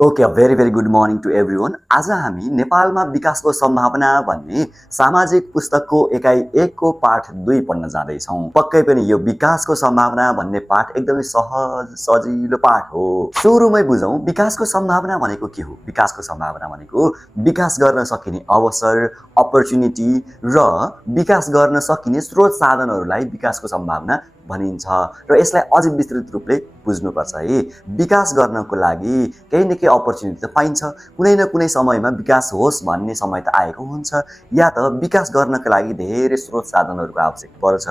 Okay, very very good morning to everyone. आज हामी नेपालमा विकासको सम्भावना भन्ने सामाजिक पुस्तकको एकाइ 1 को पाठ 2 पढ्न जाँदैछौँ। पक्कै पनि यो विकासको सम्भावना भन्ने पाठ एकदमै सहज सजिलो पाठ हो। सुरुमै बुझौँ विकासको सम्भावना भनेको के हो। विकासको सम्भावना भनेको विकास गर्न सकिने अवसर, अपर्च्युनिटी र विकास गर्न सकिने स्रोत साधनहरूलाई विकासको सम्भावना भनिन्छ र यसलाई अझ विस्तृत रूपले बुझ्नुपर्छ है। विकास गर्नको लागि केही न केही अपर्च्युनिटी त पाइन्छ। कुनै न कुनै समयमा विकास होस् भन्ने समय त आएको हुन्छ, या त विकास गर्नका लागि धेरै स्रोत साधनहरूको आवश्यक पर्छ।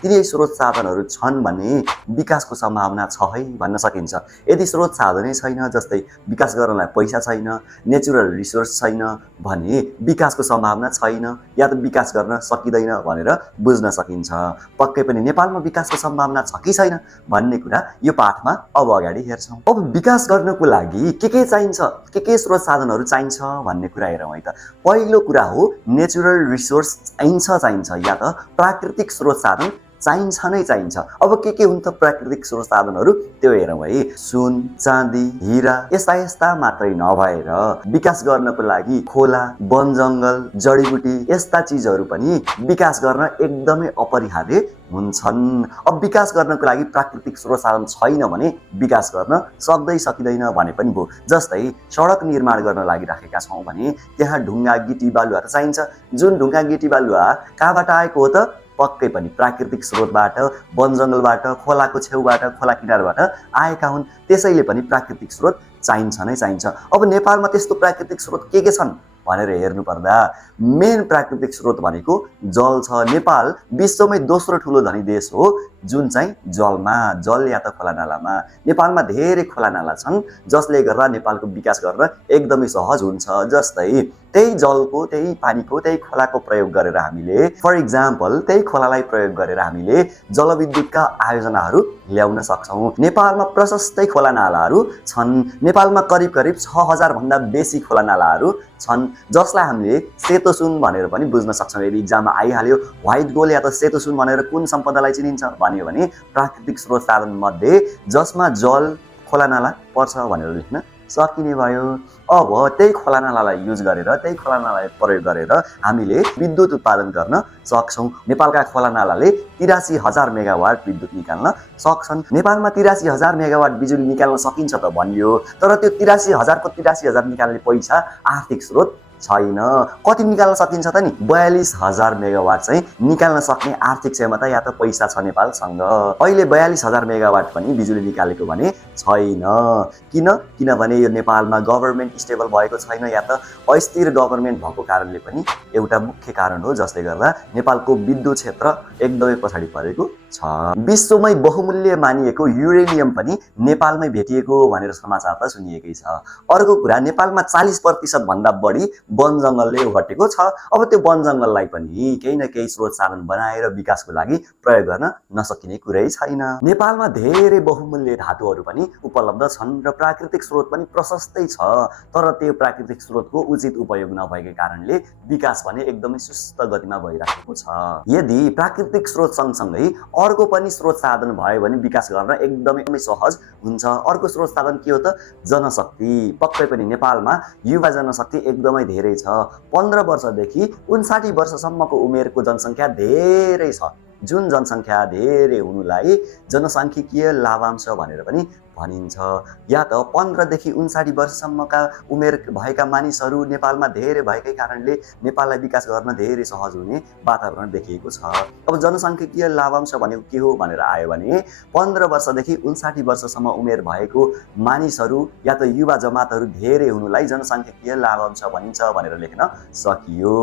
तिनै स्रोत साधनहरू छन् भने विकासको सम्भावना छ है भन्न सकिन्छ। यदि स्रोत साधनै छैन, जस्तै विकास गर्नलाई पैसा छैन, नेचुरल रिसोर्स छैन भने विकासको सम्भावना छैन या त विकास गर्न सकिँदैन भनेर बुझ्न सकिन्छ। पक्कै पनि नेपालमा विकासको सम्भावना छ कि छैन भन्ने कुरा यो पाठमा अब अगाडि हेर्छौँ। अब विकास गर्नको लागि के चाहिन्छ, के स्रोत साधनहरू चाहिन्छ भन्ने कुरा हेरौँ है त। पहिलो कुरा हो नेचुरल रिसोर्स चाहिन्छ या त प्राकृतिक स्रोत साधन चाहिन्छ नै चाहिन्छ। अब के हुन् त प्राकृतिक स्रोत साधनहरू त्यो हेरौँ है। सुन, चाँदी, हिरा यस्ता मात्रै नभएर विकास गर्नको लागि खोला, वन जङ्गल, जडीबुटी यस्ता चिजहरू पनि विकास गर्न एकदमै अपरिहार्य हुन्छन्। अब विकास गर्नको लागि प्राकृतिक स्रोत साधन छैन भने विकास गर्न सकिँदैन भने पनि भयो। जस्तै सडक निर्माण गर्न लागि राखेका छौँ भने त्यहाँ ढुङ्गा, गिटी, बालुवा त चाहिन्छ। जुन ढुङ्गा, गिटी, बालुवा कहाँबाट आएको हो त? पक्कै पनि प्राकृतिक स्रोतबाट, वन जङ्गलबाट, खोलाको छेउबाट, खोला किनारबाट आएका हुन्। त्यसैले पनि प्राकृतिक स्रोत चाहिन्छ नै चाहिन्छ। अब नेपालमा त्यस्तो प्राकृतिक स्रोत के छन् भनेर हेर्नुपर्दा मेन प्राकृतिक स्रोत भनेको जल छ। नेपाल विश्वमै दोस्रो ठुलो धनी देश हो जुन चाहिँ जलमा, जल या त खोला नालामा। नेपालमा धेरै खोला नाला छन् जसले गर्दा नेपालको विकास गर्न एकदमै सहज हुन्छ। जस्तै त्यही जलको, त्यही पानीको, त्यही खोलाको प्रयोग गरेर हामीले, फर इक्जाम्पल त्यही खोलालाई प्रयोग गरेर हामीले जलविद्युतका आयोजनाहरू ल्याउन सक्छौँ। नेपालमा प्रशस्तै खोला नालाहरू छन्। नेपालमा करिब 6000 भन्दा बेसी खोला नालाहरू छन् जसलाई हामीले सेतो सुन भनेर पनि बुझ्न सक्छौँ। यदि इक्जाममा आइहाल्यो व्हाइट गोल्ड या त सेतो सुन भनेर कुन सम्पदालाई चिनिन्छ भन्यो भने प्राकृतिक स्रोत साधन मध्ये जसमा जल, खोला नाला पर्छ भनेर लेख्न सकिने भयो। अब त्यही खोला नालालाई युज गरेर, त्यही खोला नालालाई प्रयोग गरेर हामीले विद्युत उत्पादन गर्न सक्छौँ। नेपालका खोला नालाले 83,000 मेगावाट विद्युत निकाल्न सक्छन्। नेपालमा 83,000 मेगावाट बिजुली निकाल्न सकिन्छ त भनियो, तर त्यो 83,000 को 83,000 निकाल्ने पैसा आर्थिक स्रोत छैन। कति निकाल्न सकिन्छ त नि? 42,000 मेगावाट चाहिँ निकाल्न सक्ने आर्थिक क्षमता या त पैसा छ नेपालसँग। अहिले 42,000 मेगावाट पनि बिजुली निकालेको भने छैन। किनभने यो नेपालमा गभर्नमेन्ट स्टेबल भएको छैन या त अस्थिर गभर्नमेन्ट भएको कारणले पनि एउटा मुख्य कारण हो जसले गर्दा नेपालको विद्युत क्षेत्र एकदमै पछाडि परेको छ। विश्वमै बहुमूल्य मानिएको युरेनियम पनि नेपालमै भेटिएको भनेर समाचार त सुनिएकै छ। अर्को कुरा, नेपालमा 40% भन्दा बढी वन जङ्गलले ओगटेको छ। अब त्यो वन जङ्गललाई पनि केही न केही स्रोत साधन बनाएर विकासको लागि प्रयोग गर्न नसकिने कुरै छैन। नेपालमा धेरै बहुमूल्य धातुहरू पनि उपलब्ध छन् र प्राकृतिक स्रोत पनि प्रशस्तै छ, तर त्यो प्राकृतिक स्रोतको उचित उपयोग नभएकै कारणले विकास भने एकदमै सुस्त गतिमा भइरहेको छ। यदि प्राकृतिक स्रोत सँगसँगै अर्को पनि स्रोत साधन भयो भने विकास गर्न एकदमै सहज हुन्छ। अर्को स्रोत साधन के हो त? जनशक्ति। पक्कै पनि नेपालमा युवा जनशक्ति एकदमै धेरै छ। 15 वर्षदेखि 59 वर्षसम्मको उमेरको जनसङ्ख्या धेरै छ। जुन जनसङ्ख्या धेरै हुनुलाई जनसाङ्ख्यिकीय लाभांश भनेर पनि भनिन्छ। या त 15 देखि 59 वर्षसम्मका उमेर भएका मानिसहरू नेपालमा धेरै भएकै कारणले नेपाललाई विकास गर्न धेरै सहज हुने वातावरण देखिएको छ। अब जनसाङ्ख्यिकीय लाभांश भनेको के हो भनेर आयो भने 15 वर्षदेखि 59 वर्षसम्म उमेर भएको मानिसहरू या त युवा जमातहरू धेरै हुनुलाई जनसाङ्ख्यिकीय लाभांश भनिन्छ भनेर लेख्न सकियो।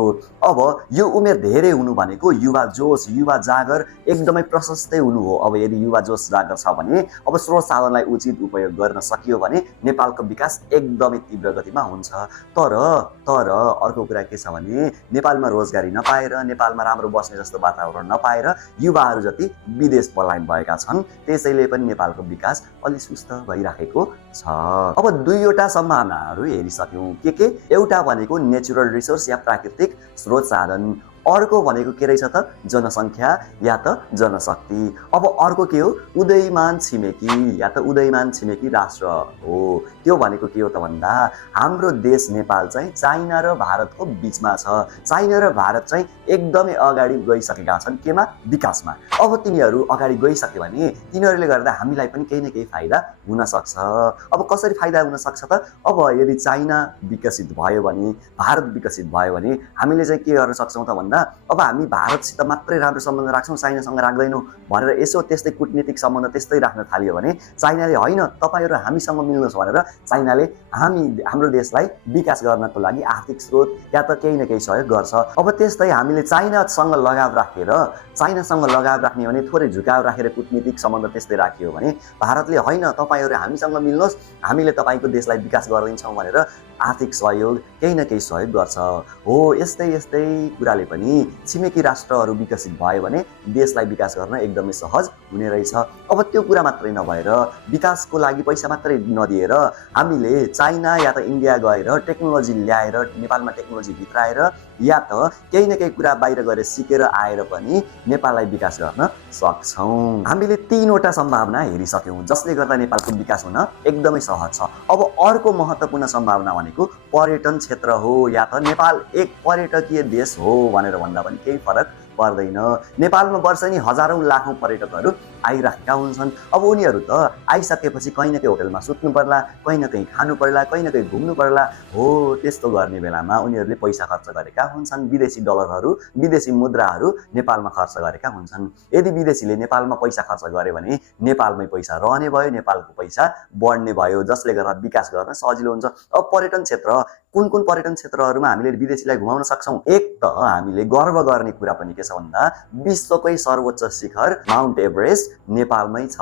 अब यो उमेर धेरै हुनु भनेको युवा जोश, युवा जागर एकदमै प्रशस्तै हुनु हो। अब यदि युवा जोश जागर छ भने अब स्रोत साधनलाई उचित उपयोग गर्न सकियो भने नेपालको विकास एकदमै तीव्र गतिमा हुन्छ। तर अर्को कुरा के छ भने नेपालमा रोजगारी नपाएर, नेपालमा राम्रो बस्ने जस्तो वातावरण नपाएर युवाहरू जति विदेश पलायन भएका छन्। त्यसैले पनि नेपालको विकास अलि सुस्त भइराखेको छ। अब दुईवटा सम्भावनाहरू हेरिसक्यौँ। के? एउटा भनेको नेचुरल रिसोर्स या प्राकृतिक स्रोत साधन, अर्को भनेको के रहेछ त जनसङ्ख्या या त जनशक्ति। अब अर्को के हो उदयमान छिमेकी या त उदयमान छिमेकी राष्ट्र हो। त्यो भनेको के हो त भन्दा हाम्रो देश नेपाल चाहिँ चाइना र भारतको बीचमा छ। चाइना र भारत चाहिँ एकदमै अगाडि गइसकेका छन् केमा विकासमा। अब तिनीहरू अगाडि गइसक्यो भने तिनीहरूले गर्दा हामीलाई पनि केही न केही फाइदा हुन सक्छ। अब कसरी फाइदा हुन सक्छ त अब यदि चाइना विकसित भयो भने भारत विकसित भयो भने हामीले चाहिँ के गर्न सक्छौँ त भन्दा अब हामी भारतसित मात्रै राम्रो सम्बन्ध राख्छौँ चाइनासँग राख्दैनौँ भनेर यसो त्यस्तै कुटनीतिक सम्बन्ध त्यस्तै राख्न थाल्यो भने चाइनाले होइन तपाईँहरू हामीसँग मिल्नुहोस् भनेर चाइनाले हाम्रो देशलाई विकास गर्नको लागि आर्थिक स्रोत या त केही न केही सहयोग गर्छ। अब त्यस्तै हामीले चाइनासँग लगाव राख्ने भने थोरै झुकाव राखेर कुटनीतिक सम्बन्ध त्यस्तै राखियो भने भारतले होइन तपाईँहरू हामीसँग मिल्नुहोस् हामीले तपाईँको देशलाई विकास गरिदिन्छौँ भनेर आर्थिक सहयोग केही न केही सहयोग गर्छ। हो यस्तै कुराले पनि छिमेकी राष्ट्रहरू विकसित भयो भने देशलाई विकास गर्न एकदमै सहज हुने रहेछ। अब त्यो कुरा मात्रै नभएर विकासको लागि पैसा मात्रै नदिएर हामीले चाइना या त इन्डिया गएर टेक्नोलोजी ल्याएर नेपालमा टेक्नोलोजी भित्राएर या त केही न केही कुरा बाहिर गएर सिकेर आएर पनि नेपाललाई विकास गर्न सक्छौँ। हामीले 3वटा सम्भावना हेरिसक्यौँ जसले गर्दा नेपालको विकास हुन एकदमै सहज छ। अब अर्को महत्त्वपूर्ण सम्भावना भनेको पर्यटन क्षेत्र हो या त नेपाल एक पर्यटकीय देश हो भनेर भन्दा पनि केही फरक पर्दैन। नेपालमा वर्षेनी हजारौं लाखौं पर्यटकहरू आइराखेका हुन्छन्। अब उनीहरू त आइसकेपछि कहीँ न कहीँ होटलमा सुत्नु पर्ला, कहीँ न कहीँ खानु पर्ला, कहीँ न कहीँ घुम्नु पर्ला। हो त्यस्तो गर्ने बेलामा उनीहरूले पैसा खर्च गरेका हुन्छन्। विदेशी डलरहरू विदेशी मुद्राहरू नेपालमा खर्च गरेका हुन्छन्। यदि विदेशीले नेपालमा पैसा खर्च गरे भने नेपालमै पैसा रहने भयो, नेपालको पैसा बढ्ने भयो जसले गर्दा विकास गर्न सजिलो हुन्छ। अब पर्यटन क्षेत्र कुन पर्यटन क्षेत्रहरूमा हामीले विदेशीलाई घुमाउन सक्छौँ? एक त हामीले गर्व गर्ने कुरा पनि के छ भन्दा विश्वकै सर्वोच्च शिखर माउन्ट एभरेस्ट नेपालमै छ।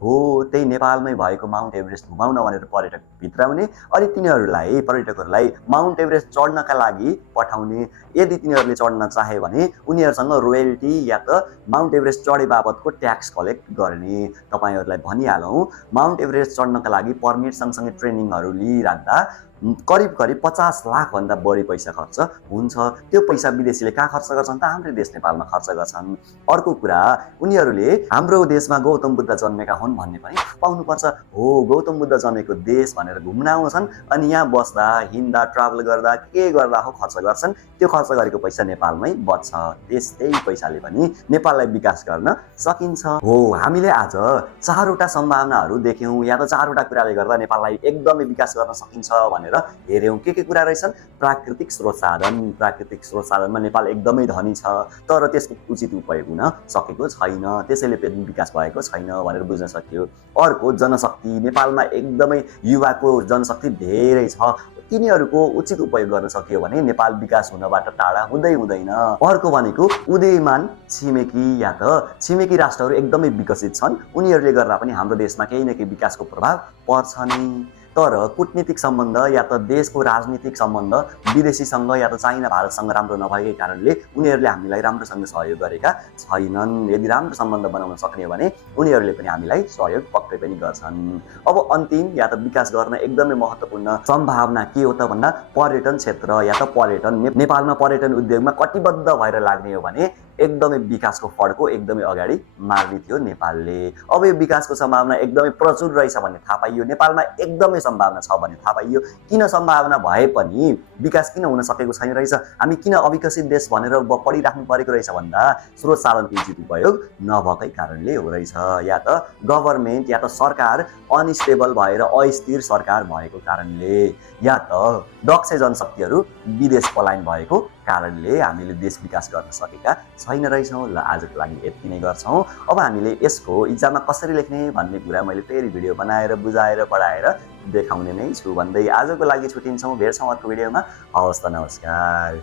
हो त्यही नेपालमै भएको माउन्ट एभरेस्ट घुमाउन भनेर पर्यटक भित्राउने अनि पर्यटकहरूलाई माउन्ट एभरेस्ट चढ्नका लागि पठाउने। यदि तिनीहरूले चढ्न चाहे भने उनीहरूसँग रोयल्टी या त माउन्ट एभरेस्ट चढे बाबतको ट्याक्स कलेक्ट गर्ने। तपाईँहरूलाई भनिहालौँ माउन्ट एभरेस्ट चढ्नका लागि पर्मिट सँगसँगै ट्रेनिङहरू लिइराख्दा करिब 50 लाखभन्दा बढी पैसा खर्च हुन्छ। त्यो पैसा विदेशीले कहाँ खर्च गर्छन् त? हाम्रै देश नेपालमा खर्च गर्छन्। अर्को कुरा उनीहरूले हाम्रो देशमा गौतम बुद्ध जन्मेका हुन् भन्ने पनि थाहा पाउनुपर्छ। हो गौतम बुद्ध जन्मेको देश भनेर घुम्न आउँछन् अनि यहाँ बस्दा हिँड्दा ट्राभल गर्दा के गर्दा हो खर्च गर्छन्। त्यो खर्च गरेको पैसा नेपालमै बच्छ। त्यस्तै पैसाले पनि नेपाललाई विकास गर्न सकिन्छ। हो हामीले आज 4वटा सम्भावनाहरू देख्यौँ या त 4वटा कुराले गर्दा नेपाललाई एकदमै विकास गर्न सकिन्छ भनेर हेर्यौँ। के कुरा रहेछन्? प्राकृतिक स्रोत साधनमा नेपाल एकदमै धनी छ तर त्यसको उचित उपयोग हुन सकेको छैन, त्यसैले पनि विकास भएको छैन भनेर बुझ्न सकियो। अर्को जनशक्ति नेपालमा एकदमै युवाको जनशक्ति धेरै छ। तिनीहरूको उचित उपयोग गर्न सकियो भने नेपाल विकास हुनबाट टाढा हुँदैन। अर्को भनेको उदयमान छिमेकी या त छिमेकी राष्ट्रहरू एकदमै विकसित छन्। उनीहरूले गर्दा पनि हाम्रो देशमा केही न केही विकासको प्रभाव पर्छ नै। तर कुटनीतिक सम्बन्ध या त देशको राजनीतिक सम्बन्ध विदेशीसँग या त चाइना भारतसँग राम्रो नभएकै कारणले उनीहरूले हामीलाई राम्रोसँग सहयोग गरेका छैनन्। यदि राम्रो सम्बन्ध बनाउन सक्ने भने उनीहरूले पनि हामीलाई सहयोग पक्कै पनि गर्छन्। अब अन्तिम या त विकास गर्न एकदमै महत्त्वपूर्ण सम्भावना के हो त भन्दा पर्यटन क्षेत्र या त पर्यटन। नेपालमा पर्यटन उद्योगमा कटिबद्ध भएर लाग्ने हो भने एकदमै विकासको फड्को एकदमै अगाडि मार्ने थियो नेपालले। अब यो विकासको सम्भावना एकदमै प्रचुर रहेछ भन्ने थाहा पाइयो। नेपालमा एकदमै सम्भावना छ भन्ने थाहा पाइयो। किन सम्भावना भए पनि विकास किन हुन सकेको छैन रहेछ? हामी किन अविकसित देश भनेर पढिराख्नु परेको रहेछ भन्दा स्रोत साधनको उचित उपयोग नभएकै कारणले हो रहेछ। या त गभर्नमेन्ट या त सरकार अनस्टेबल भएर अस्थिर सरकार भएको कारणले या त दक्ष जनशक्तिहरू विदेश पलायन भएको कारणले हामीले देश विकास गर्न सकेका छैन रहेछौँ। ल आजको लागि यति नै गर्छौँ। अब हामीले यसको इक्जाममा कसरी लेख्ने भन्ने कुरा मैले फेरि भिडियो बनाएर बुझाएर पढाएर देखाउने नै छु भन्दै आजको लागि छुट्टिन्छौँ। भेट्छौँ अर्को भिडियोमा। हवस् त नमस्कार।